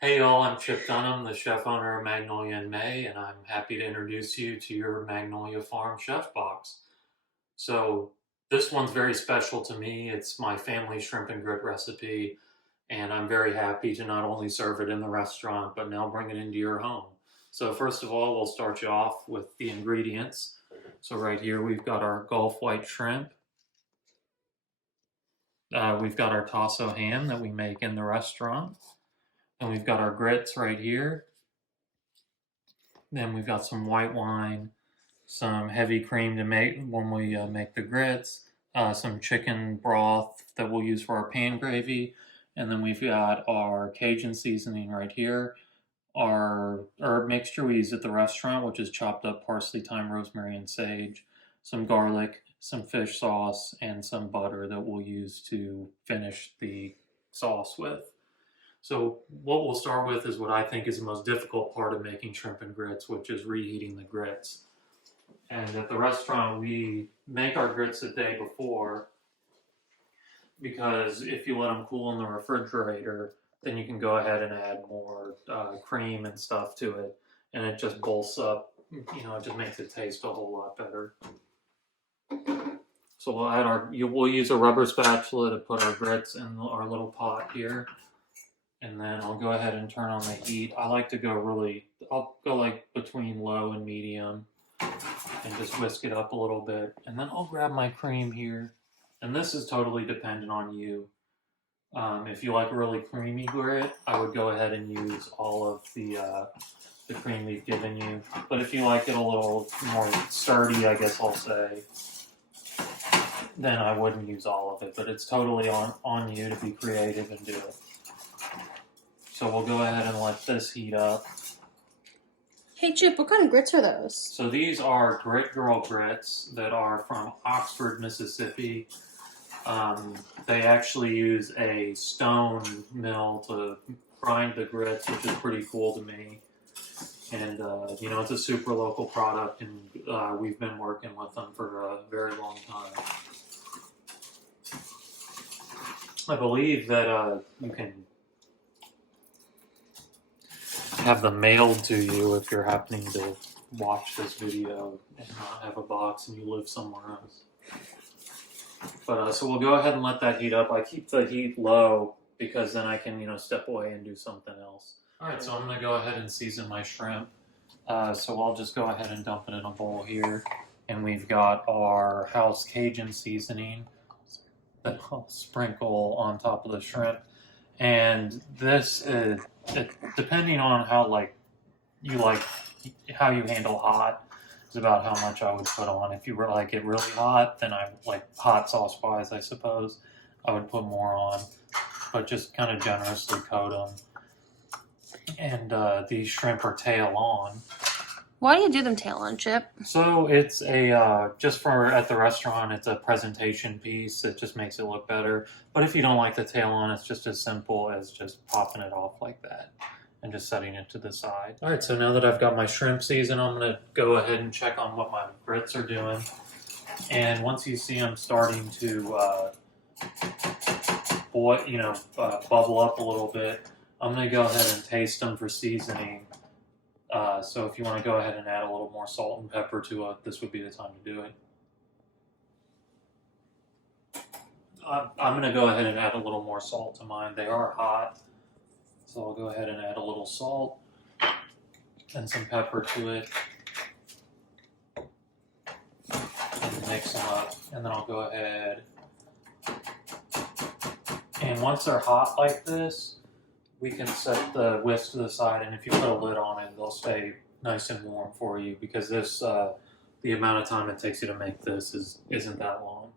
Hey y'all, I'm Chip Dunham, the chef owner of Magnolia in May, and I'm happy to introduce you to your Magnolia Farm Chef Box. So, this one's very special to me. It's my family shrimp and grit recipe, and I'm very happy to not only serve it in the restaurant, but now bring it into your home. So, first of all, we'll start you off with the ingredients. So, right here we've got our Gulf white shrimp, we've got our Tasso ham that we make in the restaurant, and we've got our grits right here. Then we've got some white wine, some heavy cream to make when we make the grits, some chicken broth that we'll use for our pan gravy, and then we've got our Cajun seasoning right here, our herb mixture we use at the restaurant, which is chopped up parsley, thyme, rosemary, and sage, some garlic, some fish sauce, and some butter that we'll use to finish the sauce with. So what we'll start with is what I think is the most difficult part of making shrimp and grits, which is reheating the grits. And at the restaurant, we make our grits the day before because if you let them cool in the refrigerator, then you can go ahead and add more cream and stuff to it, and it just bulks up. It just makes it taste a whole lot better. So we'll use a rubber spatula to put our grits in our little pot here. And then I'll go ahead and turn on the heat. I like to I'll go like between low and medium and just whisk it up a little bit. And then I'll grab my cream here. And this is totally dependent on you. If you like really creamy grit, I would go ahead and use all of the cream we've given you. But if you like it a little more sturdy, I guess I'll say, then I wouldn't use all of it. But it's totally on you to be creative and do it. So we'll go ahead and let this heat up. Hey Chip, what kind of grits are those? So these are Grit Girl grits that are from Oxford, Mississippi. They actually use a stone mill to grind the grits, which is pretty cool to me. And it's a super local product, and we've been working with them for a very long time. I believe that you can have them mailed to you if you're happening to watch this video and not have a box and you live somewhere else. But so we'll go ahead and let that heat up. I keep the heat low because then I can step away and do something else. All right, so I'm gonna go ahead and season my shrimp. So I'll just go ahead and dump it in a bowl here, and we've got our house Cajun seasoning that I'll sprinkle on top of the shrimp. And this is, depending on how how you handle hot, is about how much I would put on. If you like it really hot, then I like hot sauce wise, I suppose I would put more on, but just kind of generously coat them. And these shrimp are tail on. Why do you do them tail on, Chip? So it's just for at the restaurant, it's a presentation piece. It just makes it look better. But if you don't like the tail on, it's just as simple as just popping it off like that and just setting it to the side. All right, so now that I've got my shrimp seasoned, I'm going to go ahead and check on what my grits are doing. And once you see them starting to bubble up a little bit, I'm going to go ahead and taste them for seasoning. So if you want to go ahead and add a little more salt and pepper to it, this would be the time to do it. I'm going to go ahead and add a little more salt to mine. They are hot, so I'll go ahead and add a little salt and some pepper to it and mix them up. And then I'll go ahead, and once they're hot like this, we can set the whisk to the side, and if you put a lid on it, they'll stay nice and warm for you, because the amount of time it takes you to make this isn't that long.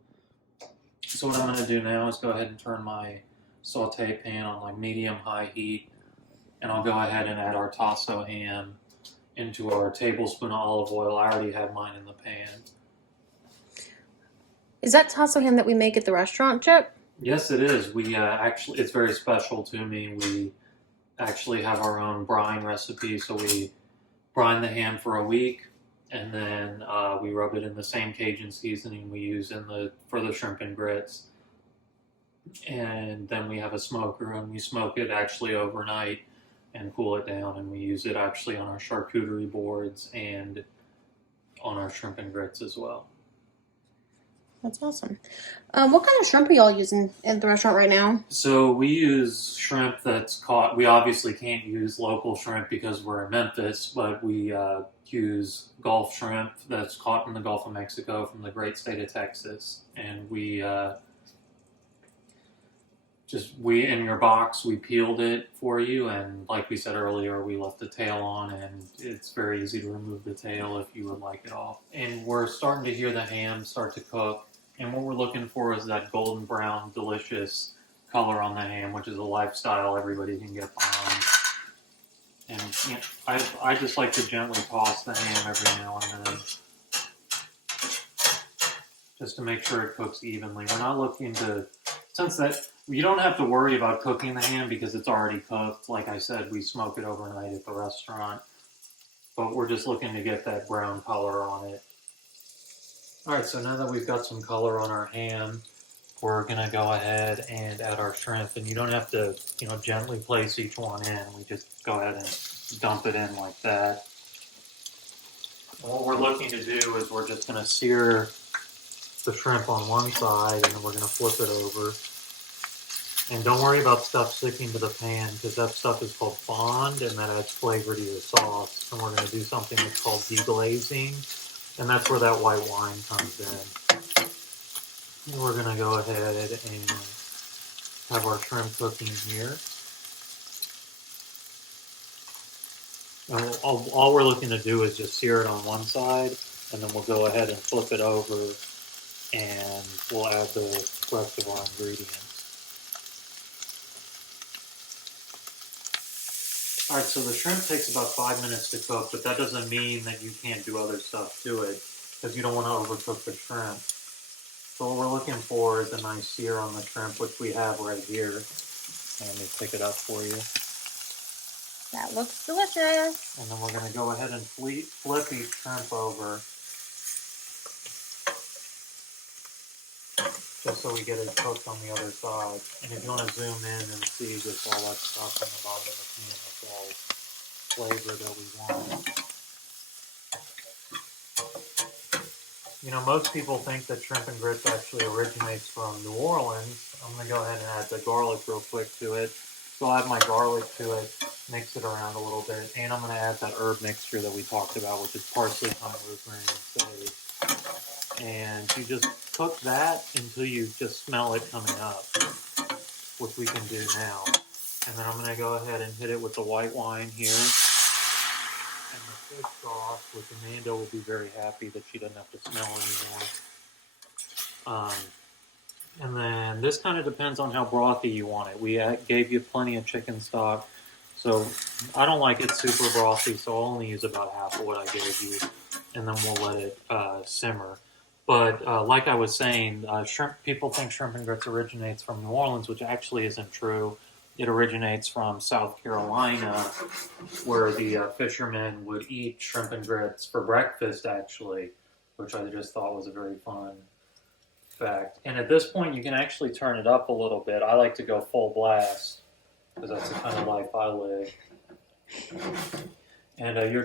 So what I'm going to do now is go ahead and turn my saute pan on like medium-high heat, and I'll go ahead and add our Tasso ham into our tablespoon of olive oil. I already have mine in the pan. Is that Tasso ham that we make at the restaurant, Chip? Yes, it is. We it's very special to me. We actually have our own brine recipe, so we brine the ham for a week, and then we rub it in the same Cajun seasoning we use for the shrimp and grits. And then we have a smoker, and we smoke it actually overnight and cool it down. And we use it actually on our charcuterie boards and on our shrimp and grits as well. That's awesome. What kind of shrimp are y'all using at the restaurant right now? So we use shrimp that's caught. We obviously can't use local shrimp because we're in Memphis, but we use Gulf shrimp that's caught in the Gulf of Mexico from the great state of Texas. And we in your box, we peeled it for you. And like we said earlier, we left the tail on, and it's very easy to remove the tail if you would like it off. And we're starting to hear the ham start to cook. And what we're looking for is that golden brown, delicious color on the ham, which is a lifestyle everybody can get behind. And you know, I just like to gently toss the ham every now and then, just to make sure it cooks evenly. We're not looking to, since that you don't have to worry about cooking the ham because it's already cooked. Like I said, we smoke it overnight at the restaurant, but we're just looking to get that brown color on it. All right, so now that we've got some color on our ham, we're gonna go ahead and add our shrimp, and you don't have to, gently place each one in. We just go ahead and dump it in like that. And what we're looking to do is we're just gonna sear the shrimp on one side, and then we're gonna flip it over. And don't worry about stuff sticking to the pan, because that stuff is called fond, and that adds flavor to your sauce. And we're gonna do something that's called deglazing. And that's where that white wine comes in. And we're going to go ahead and have our shrimp cooking here. And all we're looking to do is just sear it on one side, and then we'll go ahead and flip it over, and we'll add the rest of our ingredients. All right, so the shrimp takes about 5 minutes to cook, but that doesn't mean that you can't do other stuff to it, because you don't want to overcook the shrimp. So what we're looking for is a nice sear on the shrimp, which we have right here. Let me pick it up for you. That looks delicious. And then we're going to go ahead and flip each shrimp over, just so we get it cooked on the other side. And if you want to zoom in and see just all that stuff on the bottom of the pan, that's all flavor that we want. Most people think that shrimp and grits actually originates from New Orleans. I'm going to go ahead and add the garlic real quick to it. So I'll add my garlic to it, mix it around a little bit, and I'm going to add that herb mixture that we talked about, which is parsley, thyme, rosemary, and sage. And you just cook that until you just smell it coming up, which we can do now. And then I'm going to go ahead and hit it with the white wine here. And the fish sauce, which Amanda will be very happy that she doesn't have to smell anymore. And then this kind of depends on how brothy you want it. We gave you plenty of chicken stock, so I don't like it super brothy, so I'll only use about half of what I gave you, and then we'll let it simmer. But like I was saying, people think shrimp and grits originates from New Orleans, which actually isn't true. It originates from South Carolina, where the fishermen would eat shrimp and grits for breakfast, actually, which I just thought was a very fun fact. And at this point, you can actually turn it up a little bit. I like to go full blast, because that's the kind of life I live. And you're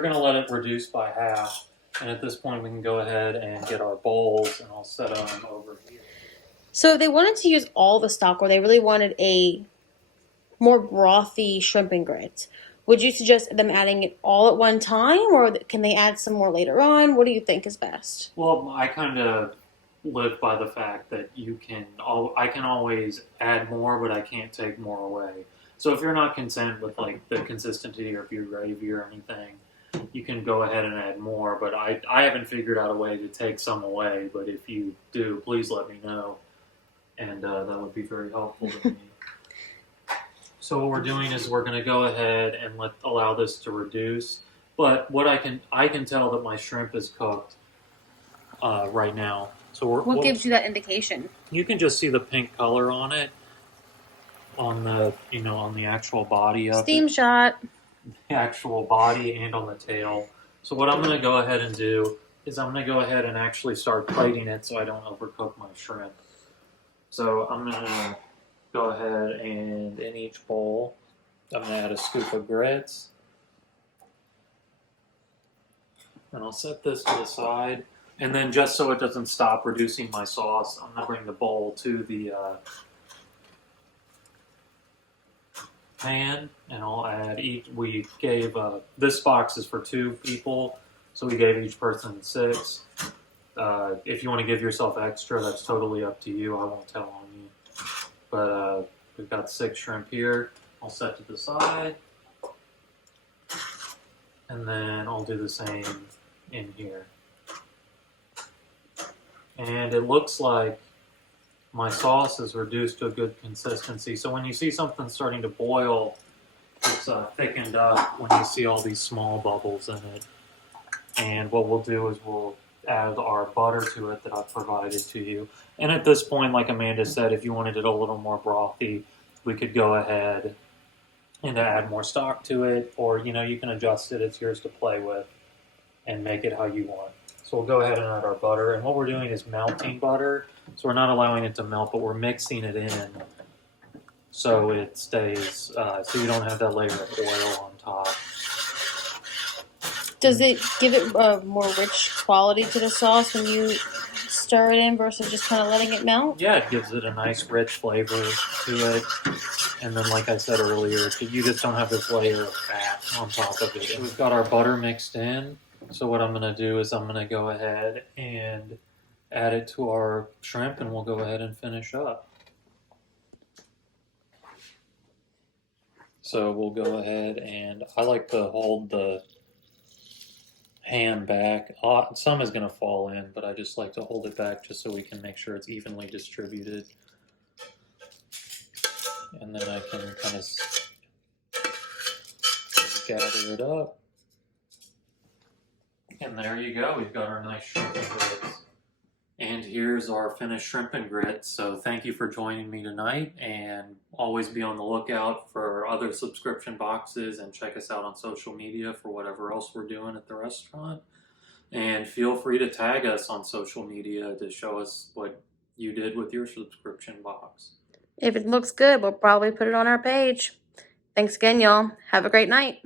going to let it reduce by half. And at this point, we can go ahead and get our bowls, and I'll set them over here. So they wanted to use all the stock, or they really wanted a more brothy shrimp and grits. Would you suggest them adding it all at one time, or can they add some more later on? What do you think is best? Well, I kind of live by the fact that I can always add more, but I can't take more away. So if you're not content with like the consistency of your gravy or anything, you can go ahead and add more. But I haven't figured out a way to take some away. But if you do, please let me know, and that would be very helpful to me. So what we're doing is we're going to go ahead and allow this to reduce. But what I can tell that my shrimp is cooked right now. So what gives you that indication? You can just see the pink color on it, on the on the actual body of Steam shot. The actual body and on the tail. So what I'm going to go ahead and do is I'm going to go ahead and actually start plating it so I don't overcook my shrimp. So I'm going to go ahead and in each bowl, I'm gonna add a scoop of grits. And I'll set this to the side. And then just so it doesn't stop reducing my sauce, I'm gonna bring the bowl to the pan, and I'll add each. We gave this box is for 2 people, so we gave each person 6. If you want to give yourself extra, that's totally up to you. I won't tell on you. But we've got 6 shrimp here. I'll set to the side, and then I'll do the same in here. And it looks like my sauce is reduced to a good consistency. So when you see something starting to boil, it's thickened up when you see all these small bubbles in it. And what we'll do is we'll add our butter to it that I've provided to you. And at this point, like Amanda said, if you wanted it a little more brothy, we could go ahead and add more stock to it, or you can adjust it. It's yours to play with and make it how you want. So we'll go ahead and add our butter. And what we're doing is melting butter. So we're not allowing it to melt, but we're mixing it in so it stays, so you don't have that layer of oil on top. Does it give it a more rich quality to the sauce when you stir it in versus just kind of letting it melt? Yeah, it gives it a nice rich flavor to it. And then, like I said earlier, you just don't have this layer of fat on top of it. We've got our butter mixed in. So what I'm going to do is I'm going to go ahead and add it to our shrimp, and we'll go ahead and finish up. So we'll go ahead, and I like to hold the hand back. Some is going to fall in, but I just like to hold it back just so we can make sure it's evenly distributed. And then I can kind of gather it up. And there you go. We've got our nice shrimp and grits. And here's our finished shrimp and grits. So thank you for joining me tonight, and always be on the lookout for other subscription boxes, and check us out on social media for whatever else we're doing at the restaurant. And feel free to tag us on social media to show us what you did with your subscription box. If it looks good, we'll probably put it on our page. Thanks again, y'all. Have a great night.